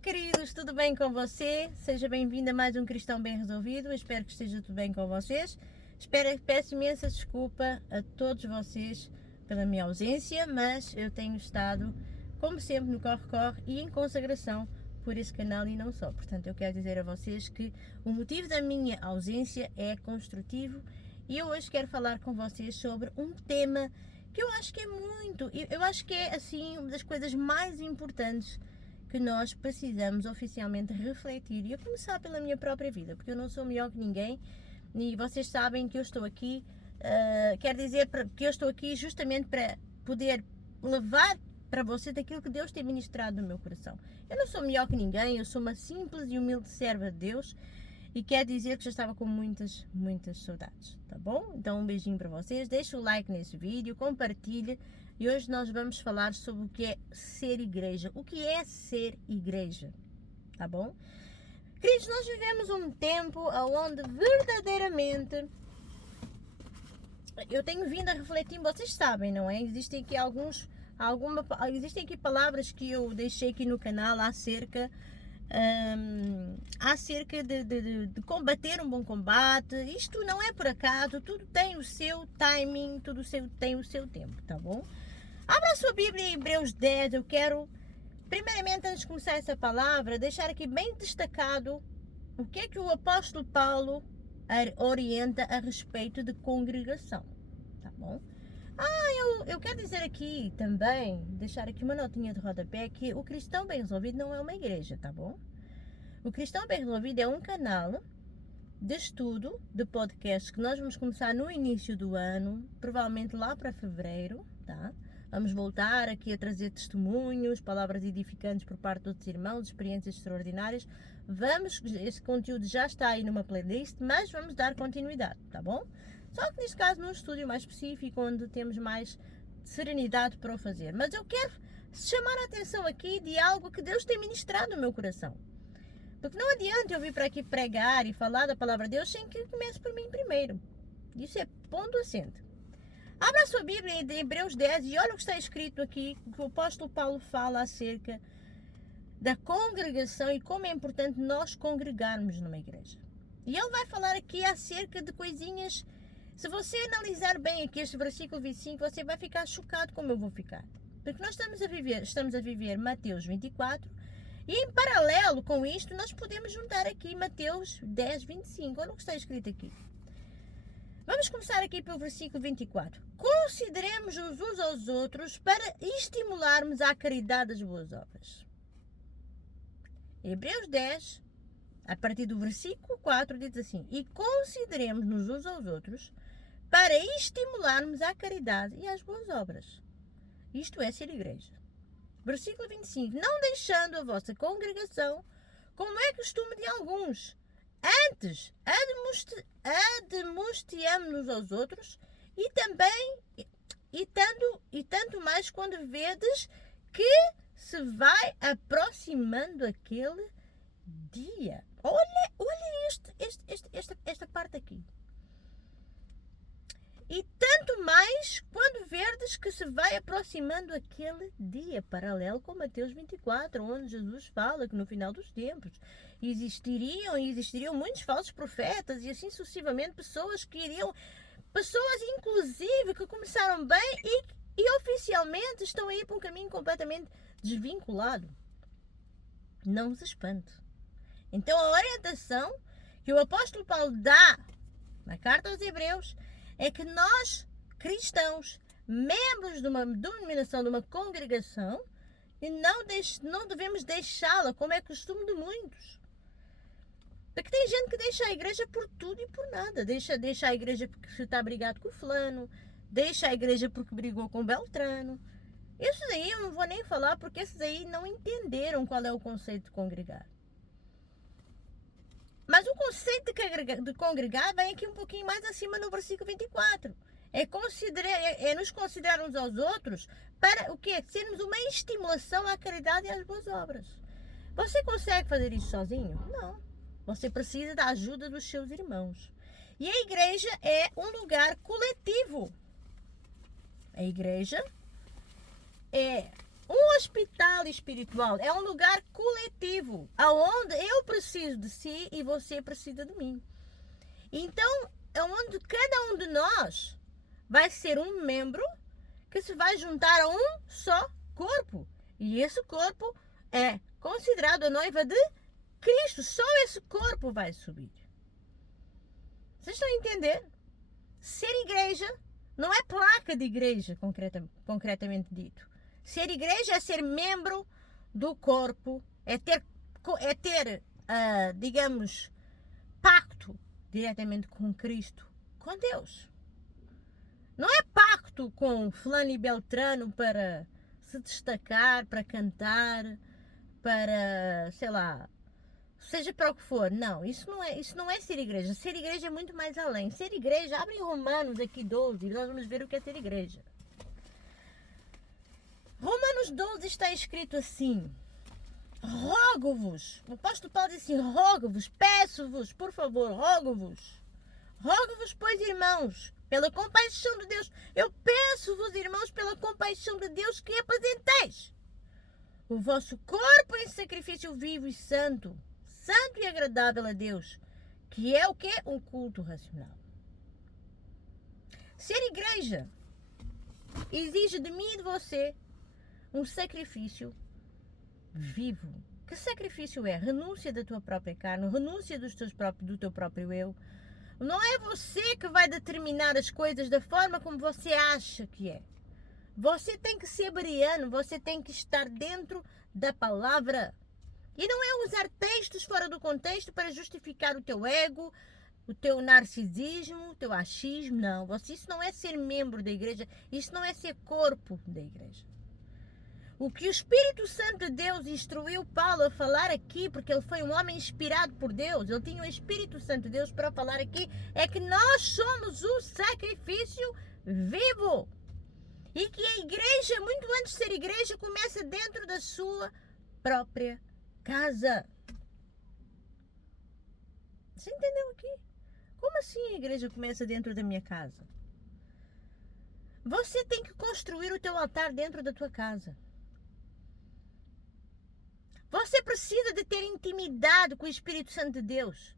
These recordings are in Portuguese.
Queridos, tudo bem com você? Seja bem-vindo a mais um Cristão Bem Resolvido. Eu espero que esteja tudo bem com vocês. Peço imensa desculpa a todos vocês pela minha ausência, mas eu tenho estado, como sempre, no corre-corre e em consagração por esse canal e não só. Portanto, eu quero dizer a vocês que o motivo da minha ausência é construtivo e eu hoje quero falar com vocês sobre um tema que eu acho que eu acho que é assim uma das coisas mais importantes que nós precisamos oficialmente refletir. E eu começar pela minha própria vida, porque eu não sou melhor que ninguém e vocês sabem que eu estou aqui, quer dizer que eu estou aqui justamente para poder levar para você daquilo que Deus tem ministrado no meu coração. Eu não sou melhor que ninguém, eu sou uma simples e humilde serva de Deus e quer dizer que já estava com muitas saudades, tá bom? Então um beijinho para vocês, deixa o like nesse vídeo, compartilhe. E hoje nós vamos falar sobre o que é ser igreja. O que é ser igreja? Tá bom? Queridos, nós vivemos um tempo onde verdadeiramente eu tenho vindo a refletir, vocês sabem, não é? Existem aqui palavras que eu deixei aqui no canal acerca de combater um bom combate. Isto não é por acaso, tudo tem o seu timing, tem o seu tempo, tá bom? Abra a sua Bíblia em Hebreus 10, eu quero, primeiramente, antes de começar essa palavra, deixar aqui bem destacado o que é que o apóstolo Paulo orienta a respeito de congregação, tá bom? Eu quero dizer aqui também, deixar aqui uma notinha de rodapé, que o Cristão Bem Resolvido não é uma igreja, tá bom? O Cristão Bem Resolvido é um canal de estudo, de podcast, que nós vamos começar no início do ano, provavelmente lá para fevereiro, tá? Vamos voltar aqui a trazer testemunhos, palavras edificantes por parte de outros irmãos, experiências extraordinárias. Esse conteúdo já está aí numa playlist, mas vamos dar continuidade, tá bom? Só que neste caso num estúdio mais específico, onde temos mais serenidade para o fazer. Mas eu quero chamar a atenção aqui de algo que Deus tem ministrado no meu coração. Porque não adianta eu vir para aqui pregar e falar da palavra de Deus sem que comece por mim primeiro. Isso é ponto assente. Abra a sua Bíblia em Hebreus 10 e olha o que está escrito aqui, que o apóstolo Paulo fala acerca da congregação e como é importante nós congregarmos numa igreja. E ele vai falar aqui acerca de coisinhas. Se você analisar bem aqui este versículo 25, você vai ficar chocado como eu vou ficar. Porque nós estamos a viver Mateus 24 e em paralelo com isto nós podemos juntar aqui Mateus 10, 25. Olha o que está escrito aqui. Vamos começar aqui pelo versículo 24. Consideremos-nos uns aos outros para estimularmos a caridade das boas obras. Hebreus 10, a partir do versículo 4, diz assim: e consideremos-nos uns aos outros para estimularmos a caridade e as boas obras. Isto é ser igreja. Versículo 25. Não deixando a vossa congregação, como é costume de alguns. Antes, admoestemo-nos aos outros e também, e tanto mais quando vedes que se vai aproximando aquele dia. Olha esta parte aqui. E tanto mais quando verdes que se vai aproximando aquele dia, paralelo com Mateus 24, onde Jesus fala que no final dos tempos existiriam muitos falsos profetas e assim sucessivamente, pessoas inclusive que começaram bem e oficialmente estão aí para um caminho completamente desvinculado. Não se espante. Então a orientação que o apóstolo Paulo dá na carta aos Hebreus é que nós, cristãos, membros de uma denominação, de uma congregação, e não devemos deixá-la, como é costume de muitos. Porque tem gente que deixa a igreja por tudo e por nada. Deixa a igreja porque está brigado com o fulano, deixa a igreja porque brigou com o Beltrano. Esses aí eu não vou nem falar, porque esses aí não entenderam qual é o conceito de congregar. Mas o conceito de congregar vem aqui um pouquinho mais acima no versículo 24. É nos considerar uns aos outros para o quê? Sermos uma estimulação à caridade e às boas obras. Você consegue fazer isso sozinho? Não. Você precisa da ajuda dos seus irmãos. E a igreja é um lugar coletivo. A igreja é Um hospital espiritual é um lugar coletivo, aonde eu preciso de si e você precisa de mim. Então, é onde cada um de nós vai ser um membro que se vai juntar a um só corpo. E esse corpo é considerado a noiva de Cristo. Só esse corpo vai subir. Vocês estão a entender? Ser igreja não é placa de igreja, concretamente dito. Ser igreja é ser membro do corpo, é ter digamos, pacto diretamente com Cristo, com Deus. Não é pacto com fulano e beltrano para se destacar, para cantar, para, sei lá, seja para o que for. Não, isso não é ser igreja. Ser igreja é muito mais além. Ser igreja, abre Romanos aqui 12 e nós vamos ver o que é ser igreja. Romanos 12 está escrito assim: rogo-vos, o apóstolo Paulo diz assim: rogo-vos, peço-vos, por favor, rogo-vos, pois, irmãos, pela compaixão de Deus, eu peço-vos, irmãos, pela compaixão de Deus, que apresenteis o vosso corpo em sacrifício vivo e santo e agradável a Deus, que é o quê? Um culto racional. Ser igreja exige de mim e de você um sacrifício vivo. Que sacrifício é? Renúncia da tua própria carne, renúncia do teu próprio eu. Não é você que vai determinar as coisas da forma como você acha que é. Você tem que ser bereano, você tem que estar dentro da palavra. E não é usar textos fora do contexto para justificar o teu ego, o teu narcisismo, o teu achismo. Não, isso não é ser membro da igreja, isso não é ser corpo da igreja. O que o Espírito Santo de Deus instruiu Paulo a falar aqui, porque ele foi um homem inspirado por Deus, ele tinha o Espírito Santo de Deus para falar aqui, é que nós somos o sacrifício vivo. E que a igreja, muito antes de ser igreja, começa dentro da sua própria casa. Você entendeu aqui? Como assim a igreja começa dentro da minha casa? Você tem que construir o teu altar dentro da tua casa. Você precisa de ter intimidade com o Espírito Santo de Deus.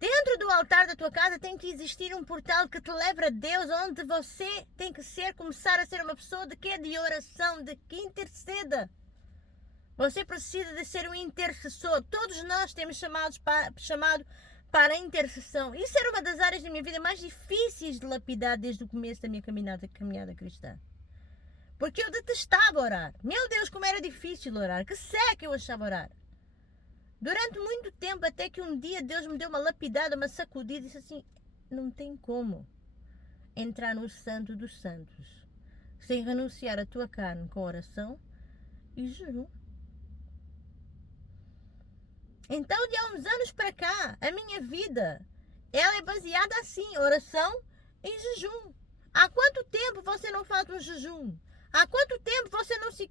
Dentro do altar da tua casa tem que existir um portal que te leve a Deus, onde você tem que começar a ser uma pessoa de quê? De oração, de que interceda. Você precisa de ser um intercessor. Todos nós temos chamado para a intercessão. Isso era uma das áreas da minha vida mais difíceis de lapidar desde o começo da minha caminhada cristã. Porque eu detestava orar. Meu Deus, como era difícil orar. Que seca eu achava orar. Durante muito tempo, até que um dia Deus me deu uma lapidada, uma sacudida e disse assim: não tem como entrar no santo dos santos sem renunciar a tua carne com oração e jejum. Então, de há uns anos para cá, a minha vida, ela é baseada assim, oração e jejum. Há quanto tempo você não faz um jejum? Há quanto tempo você não se...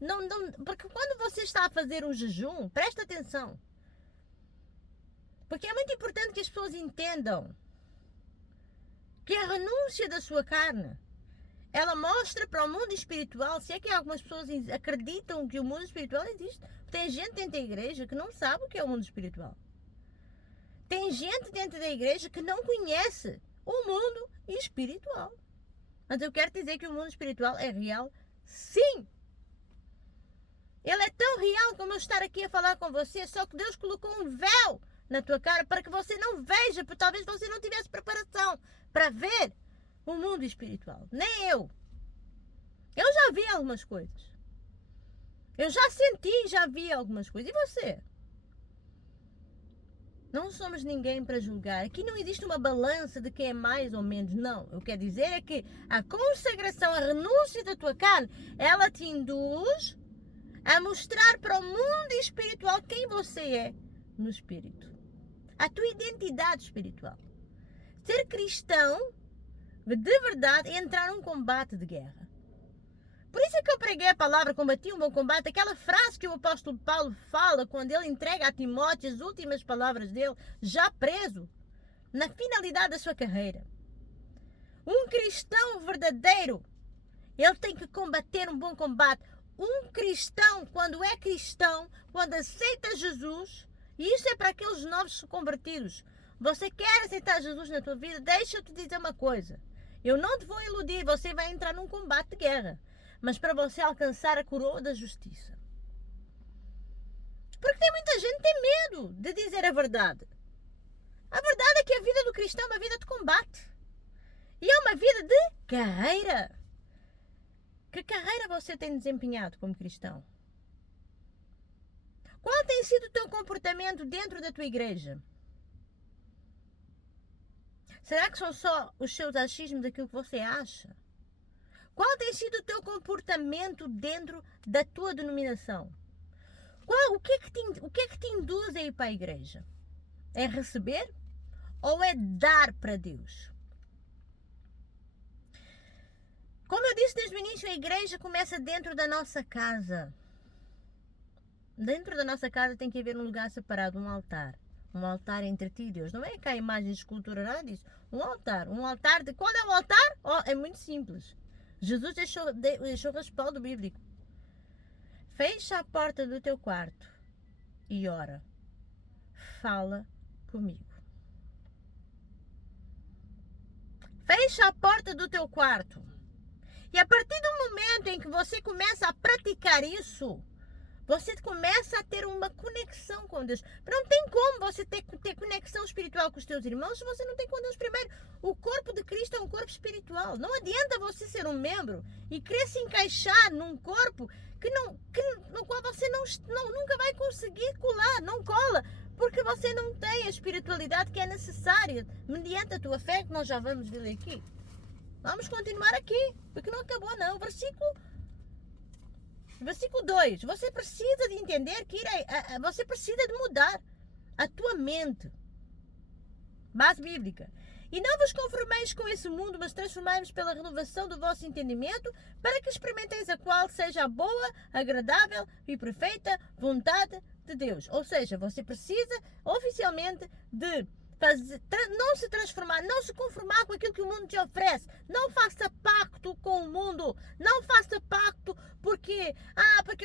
Não, porque quando você está a fazer um jejum, presta atenção. Porque é muito importante que as pessoas entendam que a renúncia da sua carne, ela mostra para o mundo espiritual, se é que algumas pessoas acreditam que o mundo espiritual existe. Tem gente dentro da igreja que não sabe o que é o mundo espiritual. Tem gente dentro da igreja que não conhece o mundo espiritual. Mas eu quero dizer que o mundo espiritual é real, sim. Ele é tão real como eu estar aqui a falar com você, só que Deus colocou um véu na tua cara para que você não veja, porque talvez você não tivesse preparação para ver o mundo espiritual. Nem eu. Eu já vi algumas coisas. Eu já senti, já vi algumas coisas. E você? Não somos ninguém para julgar. Aqui não existe uma balança de quem é mais ou menos. Não. Eu quero dizer é que a consagração, a renúncia da tua carne, ela te induz a mostrar para o mundo espiritual quem você é no espírito. A tua identidade espiritual. Ser cristão, de verdade, é entrar num combate de guerra. Por isso é que eu preguei a palavra combati um bom combate, aquela frase que o apóstolo Paulo fala quando ele entrega a Timóteo as últimas palavras dele, já preso, na finalidade da sua carreira. Um cristão verdadeiro, ele tem que combater um bom combate. um cristão, quando é cristão, quando aceita Jesus, e isso é para aqueles novos convertidos, você quer aceitar Jesus na tua vida, deixa eu te dizer uma coisa. Eu não te vou iludir, você vai entrar num combate de guerra, mas para você alcançar a coroa da justiça. Porque tem muita gente que tem medo de dizer a verdade. A verdade é que a vida do cristão é uma vida de combate. E é uma vida de carreira. Que carreira você tem desempenhado como cristão? Qual tem sido o teu comportamento dentro da tua igreja? Será que são só os seus achismos daquilo que você acha? Qual tem sido o teu comportamento dentro da tua denominação? O que é que te induz a ir para a igreja? É receber ou é dar para Deus? Como eu disse desde o início, a igreja começa dentro da nossa casa. Dentro da nossa casa tem que haver um lugar separado, um altar. Um altar entre ti e Deus. Não é cá imagens de escultura, nada disso. Um altar. Um altar de... Qual é o altar? Oh, é muito simples. Jesus deixou respaldo bíblico. Fecha a porta do teu quarto e ora. Fala comigo. Fecha a porta do teu quarto. E a partir do momento em que você começa a praticar isso, você começa a ter uma conexão com Deus. Não tem como você ter conexão espiritual com os teus irmãos se você não tem com Deus primeiro. O corpo de Cristo é um corpo espiritual. Não adianta você ser um membro e querer se encaixar num corpo no qual você nunca vai conseguir colar. Não cola, porque você não tem a espiritualidade que é necessária mediante a tua fé, que nós já vamos ver aqui. Vamos continuar aqui, porque não acabou não. Versículo 2. Você precisa de entender que você precisa de mudar a tua mente. Base bíblica. E não vos conformeis com esse mundo, mas transformai-vos pela renovação do vosso entendimento, para que experimenteis a qual seja a boa, agradável e perfeita vontade de Deus. Ou seja, você precisa oficialmente de não se transformar, não se conformar com aquilo que o mundo te oferece. Não faça pacto com o mundo. Não faça pacto porque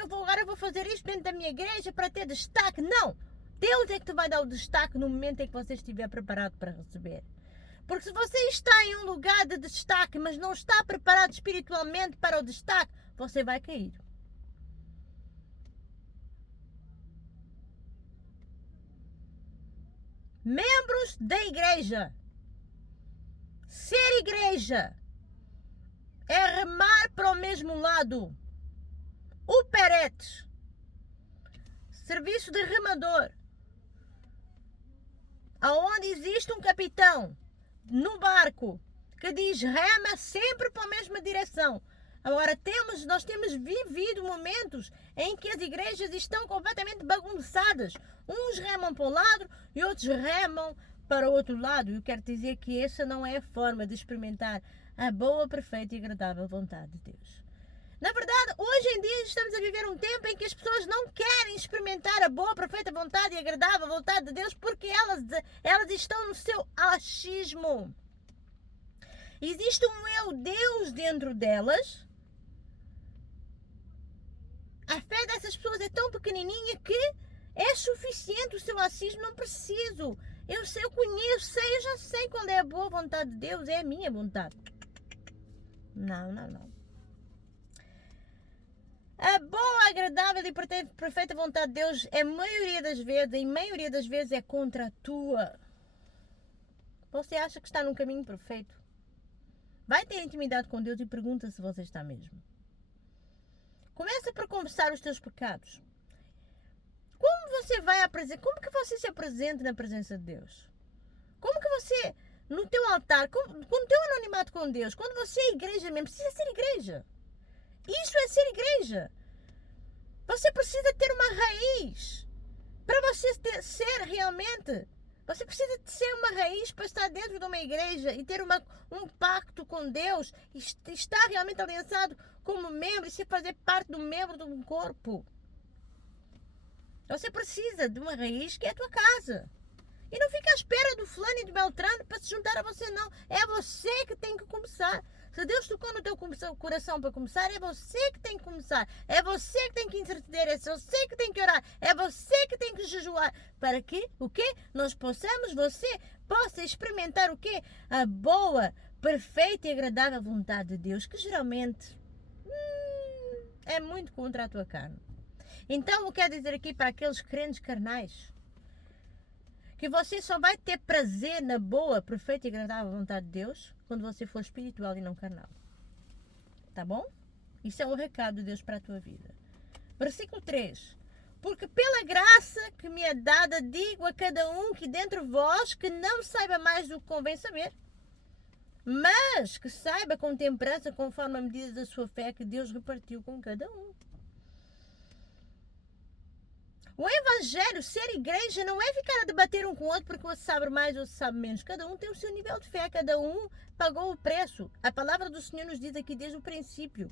agora eu vou fazer isto dentro da minha igreja para ter destaque. Não! Deus é que te vai dar o destaque no momento em que você estiver preparado para receber. Porque se você está em um lugar de destaque, mas não está preparado espiritualmente para o destaque, você vai cair. Membros da igreja. Ser igreja é remar para o mesmo lado. O Peretes, serviço de remador, aonde existe um capitão no barco que diz rema sempre para a mesma direção. Agora nós temos vivido momentos em que as igrejas estão completamente bagunçadas. Uns remam para um lado e outros remam para o outro lado. Eu quero dizer que essa não é a forma de experimentar a boa, perfeita e agradável vontade de Deus. Na verdade, hoje em dia estamos a viver um tempo em que as pessoas não querem experimentar a boa, perfeita vontade e agradável vontade de Deus porque elas estão no seu achismo. Existe um eu Deus dentro delas. A fé dessas pessoas é tão pequenininha que é suficiente o seu achismo, não preciso. Eu já sei qual é a boa vontade de Deus, é a minha vontade. Não. A boa, agradável e perfeita vontade de Deus em maioria das vezes é contra a tua. Você acha que está num caminho perfeito? Vai ter intimidade com Deus e pergunta se você está mesmo. Começa por confessar os teus pecados. Como que você se apresenta na presença de Deus? Como que você, no teu altar, com o teu anonimato com Deus, quando você é igreja mesmo, precisa ser igreja. Isso é ser igreja. Você precisa ter uma raiz. Para você ser realmente, você precisa de ser uma raiz para estar dentro de uma igreja e ter um pacto com Deus, e estar realmente aliançado como membro e se fazer parte do membro de um corpo. Você precisa de uma raiz que é a tua casa. E não fica à espera do fulano e do Beltrano para se juntar a você, não. É você que tem que começar. Se Deus tocou no teu coração para começar, é você que tem que começar. É você que tem que interceder, é você que tem que orar, é você que tem que jejuar. Para que o quê? Você possa experimentar o quê? A boa, perfeita e agradável vontade de Deus, que geralmente é muito contra a tua carne. Então, eu quero dizer aqui para aqueles crentes carnais, que você só vai ter prazer na boa, perfeita e agradável vontade de Deus quando você for espiritual e não carnal. Tá bom? Isso é um recado de Deus para a tua vida. Versículo 3. Porque pela graça que me é dada, digo a cada um que dentre vós que não saiba mais do que convém saber, mas que saiba com temperança, conforme a medida da sua fé que Deus repartiu com cada um. O evangelho, ser igreja, não é ficar a debater um com o outro porque você sabe mais ou sabe menos. Cada um tem o seu nível de fé, cada um pagou o preço. A palavra do Senhor nos diz aqui desde o princípio.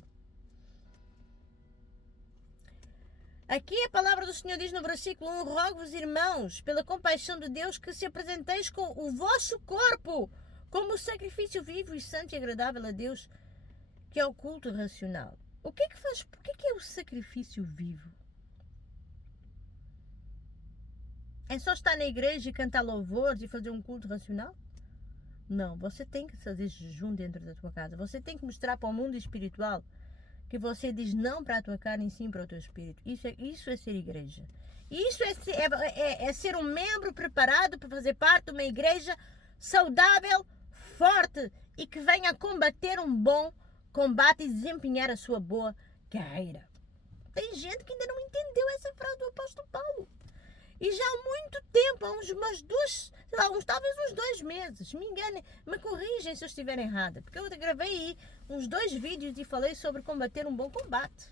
Aqui a palavra do Senhor diz no versículo 1, rogo-vos, irmãos, pela compaixão de Deus, que se apresenteis com o vosso corpo como sacrifício vivo e santo e agradável a Deus, que é o culto racional. O que é o sacrifício vivo? É só estar na igreja e cantar louvores e fazer um culto racional? Não, você tem que fazer jejum dentro da tua casa. Você tem que mostrar para o mundo espiritual que você diz não para a tua carne e sim para o teu espírito. Isso é ser igreja. Isso é ser um membro preparado para fazer parte de uma igreja saudável, forte e que venha combater um bom combate e desempenhar a sua boa carreira. Tem gente que ainda não entendeu essa frase do apóstolo Paulo. E já há muito tempo, há talvez uns 2 meses, me engane, me corrigem se eu estiver errada, porque eu gravei aí uns 2 vídeos e falei sobre combater um bom combate.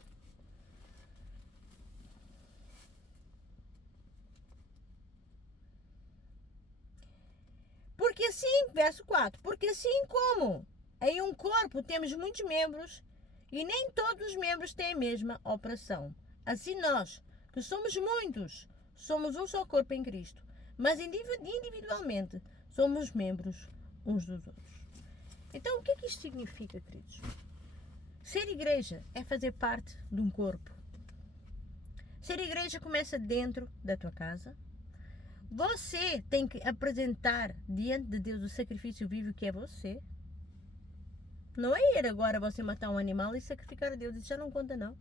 Porque assim, verso 4, porque assim como em um corpo temos muitos membros e nem todos os membros têm a mesma operação, assim nós, que somos muitos, somos um só corpo em Cristo, mas individualmente somos membros uns dos outros. Então, o que é que isto significa, queridos? Ser igreja é fazer parte de um corpo. Ser igreja começa dentro da tua casa. Você tem que apresentar diante de Deus o sacrifício vivo que é você. Não é ir agora você matar um animal e sacrificar a Deus, isso já não conta não.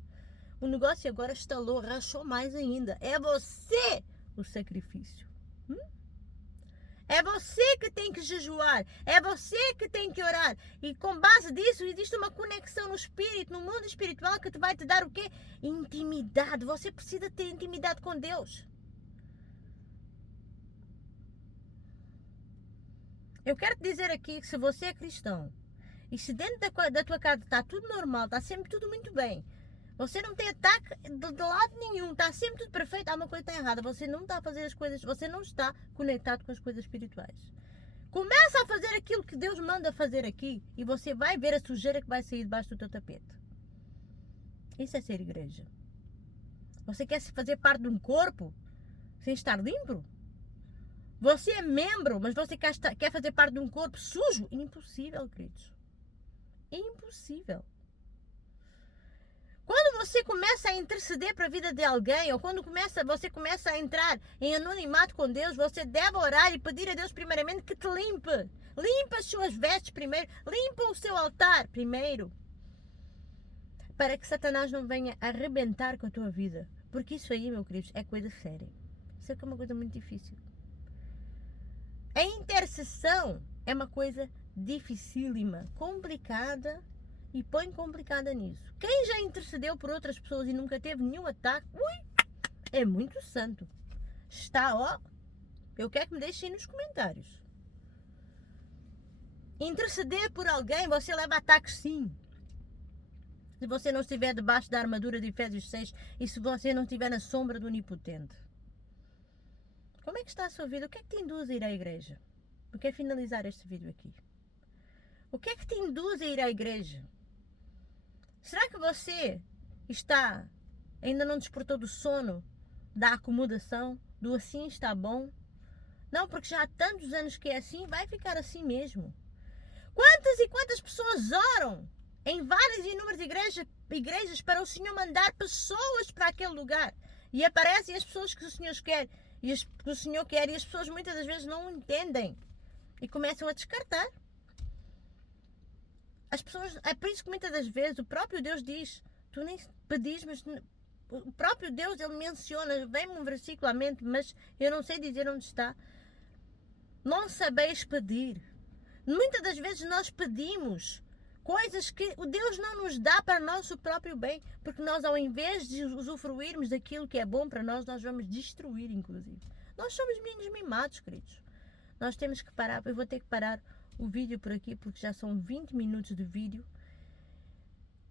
O negócio agora estalou, rachou mais ainda. É você o sacrifício. É você que tem que jejuar. É você que tem que orar. E com base disso, existe uma conexão no espírito, no mundo espiritual, que vai te dar o quê? Intimidade. Você precisa ter intimidade com Deus. Eu quero te dizer aqui que se você é cristão, e se dentro da tua casa está tudo normal, está sempre tudo muito bem, você não tem ataque de lado nenhum, está sempre tudo perfeito, uma coisa está errada, você não está a fazer as coisas, você não está conectado com as coisas espirituais. Começa a fazer aquilo que Deus manda fazer aqui e você vai ver a sujeira que vai sair debaixo do teu tapete. Isso é ser igreja. Você quer se fazer parte de um corpo sem estar limpo? Você é membro, mas você quer fazer parte de um corpo sujo? Impossível, queridos. Impossível. Quando você começa a interceder para a vida de alguém, ou quando você começa a entrar em anonimato com Deus, você deve orar e pedir a Deus primeiramente que te limpe. Limpa as suas vestes primeiro. Limpa o seu altar primeiro. Para que Satanás não venha arrebentar com a tua vida. Porque isso aí, meu querido, é coisa séria. Isso é uma coisa muito difícil. A intercessão é uma coisa dificílima, complicada, e põe complicada nisso. Quem já intercedeu por outras pessoas e nunca teve nenhum ataque, é muito santo. Eu quero que me deixem nos comentários. Interceder por alguém, você leva ataques sim. Se você não estiver debaixo da armadura de Efésios 6 e se você não estiver na sombra do Onipotente. Como é que está a sua vida? O que é que te induz a ir à igreja? Eu quero finalizar este vídeo aqui. O que é que te induz a ir à igreja? Será que você ainda não despertou do sono, da acomodação, do assim está bom? Não, porque já há tantos anos que é assim, vai ficar assim mesmo. Quantas e quantas pessoas oram em várias e inúmeras igrejas para o Senhor mandar pessoas para aquele lugar. E aparecem as pessoas que o Senhor quer. E que o Senhor quer. E as pessoas muitas das vezes não entendem. E começam a descartar. As pessoas, é por isso que muitas das vezes o próprio Deus diz, tu nem pedis, mas o próprio Deus, ele menciona, vem-me um versículo à mente, mas eu não sei dizer onde está. Não sabeis pedir. Muitas das vezes nós pedimos coisas que o Deus não nos dá para nosso próprio bem, porque nós, ao invés de usufruirmos daquilo que é bom para nós, nós vamos destruir, inclusive. Nós somos meninos mimados, queridos. Nós temos que parar, eu vou ter que parar o vídeo por aqui, porque já são 20 minutos de vídeo.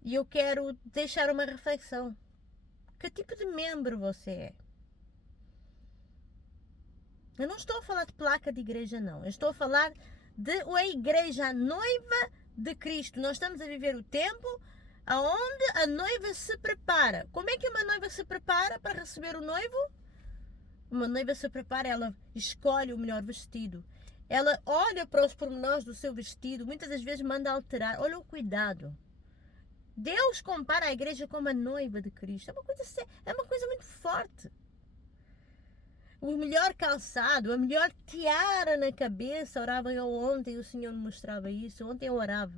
E eu quero deixar uma reflexão. Que tipo de membro você é? Eu não estou a falar de placa de igreja, não. Eu estou a falar de a igreja, a noiva de Cristo. Nós estamos a viver o tempo onde a noiva se prepara. Como é que uma noiva se prepara para receber o noivo? Uma noiva se prepara, ela escolhe o melhor vestido. Ela olha para os pormenores do seu vestido, muitas das vezes manda alterar. Olha o cuidado. Deus compara a igreja como a noiva de Cristo. É uma coisa muito forte. O melhor calçado, a melhor tiara na cabeça. Orava eu ontem e o Senhor me mostrava isso. Ontem eu orava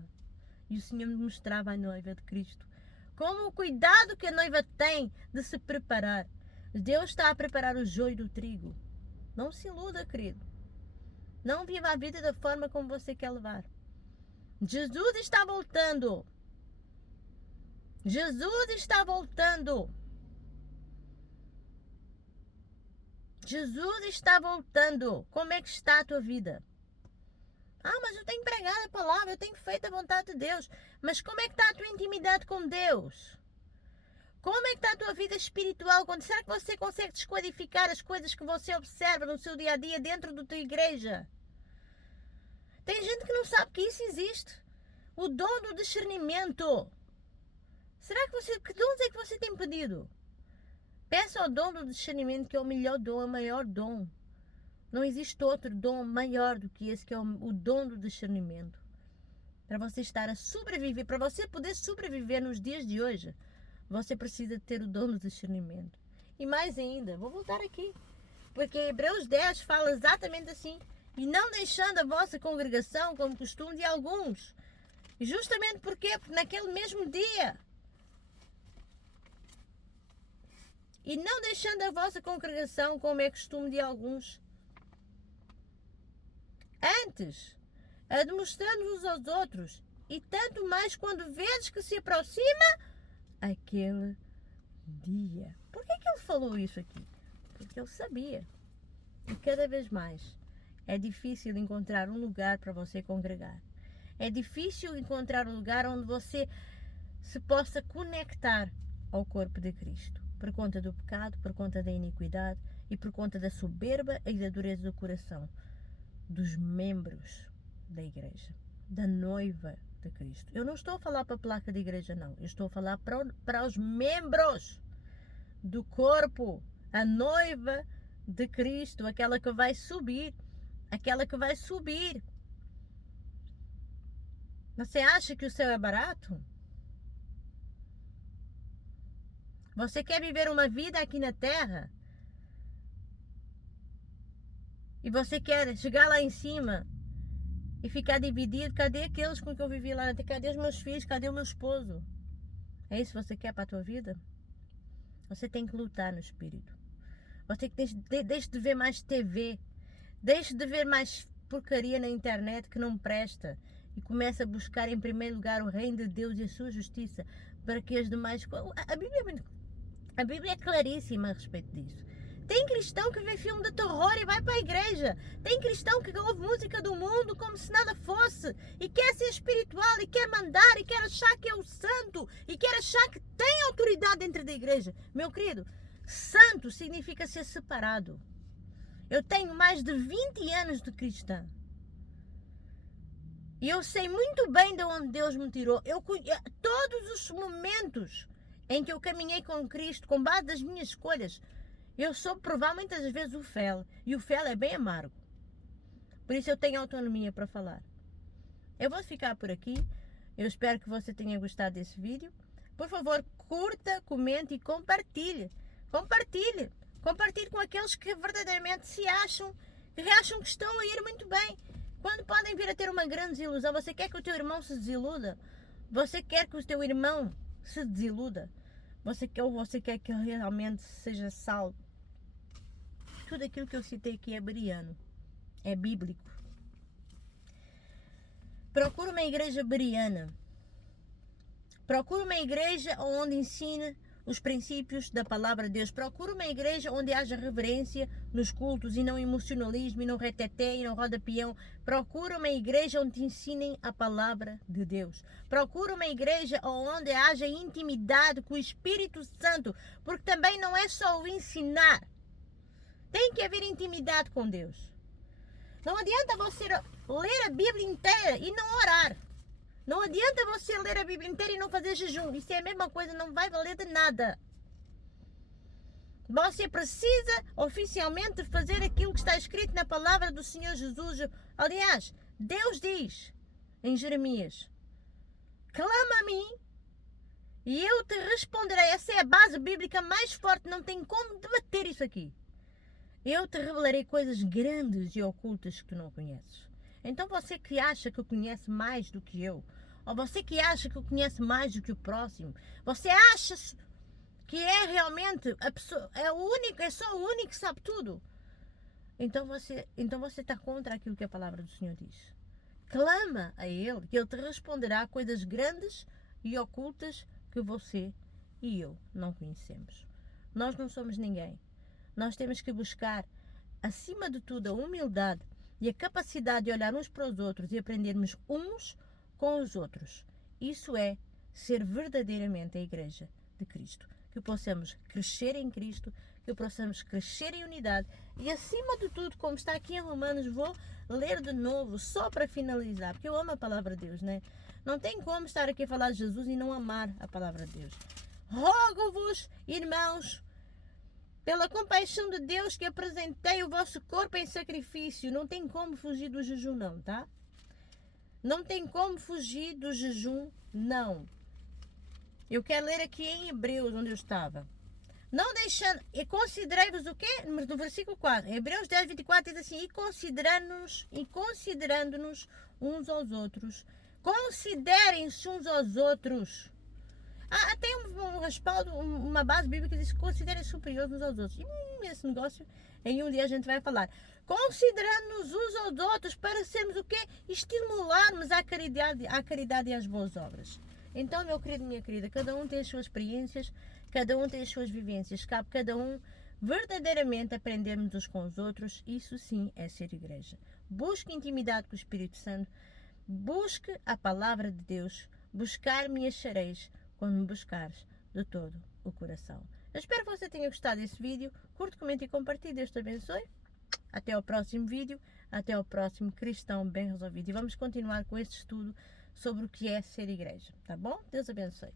e o Senhor me mostrava a noiva de Cristo. Como o cuidado que a noiva tem de se preparar. Deus está a preparar o joio do trigo. Não se iluda, querido. Não viva a vida da forma como você quer levar. Jesus está voltando. Jesus está voltando. Jesus está voltando. Como é que está a tua vida? Ah, mas eu tenho pregado a palavra, eu tenho feito a vontade de Deus. Mas como é que está a tua intimidade com Deus? Como é que está a tua vida espiritual? Será que você consegue descodificar as coisas que você observa no seu dia a dia dentro da tua igreja? Tem gente que não sabe que isso existe. O dom do discernimento. Será que que dons é que você tem pedido? Peça ao dom do discernimento, que é o melhor dom, é o maior dom. Não existe outro dom maior do que esse, que é o dom do discernimento. Para você estar a sobreviver, para você poder sobreviver nos dias de hoje, você precisa ter o dom do discernimento. E mais ainda, vou voltar aqui, porque Hebreus 10 fala exatamente assim: e não deixando a vossa congregação como costume de alguns. E justamente porque naquele mesmo dia, e não deixando a vossa congregação como é costume de alguns, antes, demonstrando-vos aos outros, e tanto mais quando vedes que se aproxima aquele dia. Por que ele falou isso aqui? Porque ele sabia. E cada vez mais é difícil encontrar um lugar para você congregar. É difícil encontrar um lugar onde você se possa conectar ao corpo de Cristo. Por conta do pecado, por conta da iniquidade e por conta da soberba e da dureza do coração dos membros da igreja, da noiva de Cristo. Eu não estou a falar para a placa de igreja, não. Eu estou a falar para os membros do corpo, a noiva de Cristo, aquela que vai subir, aquela que vai subir. Você acha que o céu é barato? Você quer viver uma vida aqui na terra? E você quer chegar lá em cima e ficar dividido? Cadê aqueles com que eu vivi lá na terra? Cadê os meus filhos? Cadê o meu esposo? É isso que você quer para a tua vida? Você tem que lutar no espírito. Você deixe de ver mais TV. Deixe de ver mais porcaria na internet que não presta. E comece a buscar em primeiro lugar o reino de Deus e a sua justiça, para que as demais... A Bíblia é claríssima a respeito disso. Tem cristão que vê filme de terror e vai para a igreja. Tem cristão que ouve música do mundo como se nada fosse. E quer ser espiritual, e quer mandar, e quer achar que é o santo. E quer achar que tem autoridade dentro da igreja. Meu querido, santo significa ser separado. Eu tenho mais de 20 anos de cristã. E eu sei muito bem de onde Deus me tirou. Todos os momentos em que eu caminhei com Cristo, com base das minhas escolhas, eu soube provar muitas vezes o fel. E o fel é bem amargo. Por isso eu tenho autonomia para falar. Eu vou ficar por aqui. Eu espero que você tenha gostado desse vídeo. Por favor, curta, comente e compartilhe. Compartilhe. Compartilhe com aqueles que verdadeiramente se acham, que acham que estão a ir muito bem. Quando podem vir a ter uma grande desilusão. Você quer que o teu irmão se desiluda? Você quer que o teu irmão se desiluda? Você quer que ele realmente seja salvo? Tudo aquilo que eu citei aqui é bereano. É bíblico. Procura uma igreja bereana. Procura uma igreja onde ensine os princípios da palavra de Deus. Procura uma igreja onde haja reverência nos cultos e não emocionalismo e não reteté e não roda-peão. Procura uma igreja onde te ensinem a palavra de Deus. Procura uma igreja onde haja intimidade com o Espírito Santo, porque também não é só o ensinar. Tem que haver intimidade com Deus. Não adianta você ler a Bíblia inteira e não orar. Não adianta você ler a Bíblia inteira e não fazer jejum. Isso é a mesma coisa, não vai valer de nada. Você precisa oficialmente fazer aquilo que está escrito na palavra do Senhor Jesus. Aliás, Deus diz em Jeremias: clama a mim e eu te responderei. Essa é a base bíblica mais forte, não tem como debater isso aqui. Eu te revelarei coisas grandes e ocultas que tu não conheces. Então você que acha que conhece mais do que eu, ou você que acha que conhece mais do que o próximo, você acha que é realmente a pessoa, é só o único que sabe tudo. Então você está contra aquilo que a palavra do Senhor diz. Clama a Ele, que Ele te responderá coisas grandes e ocultas que você e eu não conhecemos. Nós não somos ninguém. Nós temos que buscar, acima de tudo, a humildade e a capacidade de olhar uns para os outros e aprendermos uns com os outros. Isso é ser verdadeiramente a Igreja de Cristo. Que possamos crescer em Cristo, que possamos crescer em unidade e, acima de tudo, como está aqui em Romanos, vou ler de novo, só para finalizar, porque eu amo a palavra de Deus, né? Não tem como estar aqui a falar de Jesus e não amar a palavra de Deus. Rogo-vos, irmãos, pela compaixão de Deus, que apresentei o vosso corpo em sacrifício. Não tem como fugir do jejum, não, tá? Não tem como fugir do jejum, não. Eu quero ler aqui em Hebreus, onde eu estava. Não deixando... E considerei-vos o quê? No versículo 4. Hebreus 10, 24 diz assim: e considerando-nos uns aos outros. Considerem-se uns aos outros. Tem um respaldo, uma base bíblica que diz que considerem superiores uns aos outros. Esse negócio, em um dia a gente vai falar. Considerando-nos uns aos outros para sermos o quê? Estimularmos à caridade e às boas obras. Então, meu querido, minha querida, cada um tem as suas experiências, cada um tem as suas vivências. Cabe cada um verdadeiramente aprendermos uns com os outros. Isso sim é ser igreja. Busque intimidade com o Espírito Santo. Busque a palavra de Deus. Buscar-me achareis quando me buscares de todo o coração. Eu espero que você tenha gostado desse vídeo. Curte, comente e compartilhe. Deus te abençoe. Até ao próximo vídeo. Até ao próximo Cristão Bem Resolvido. E vamos continuar com este estudo sobre o que é ser igreja. Tá bom? Deus abençoe.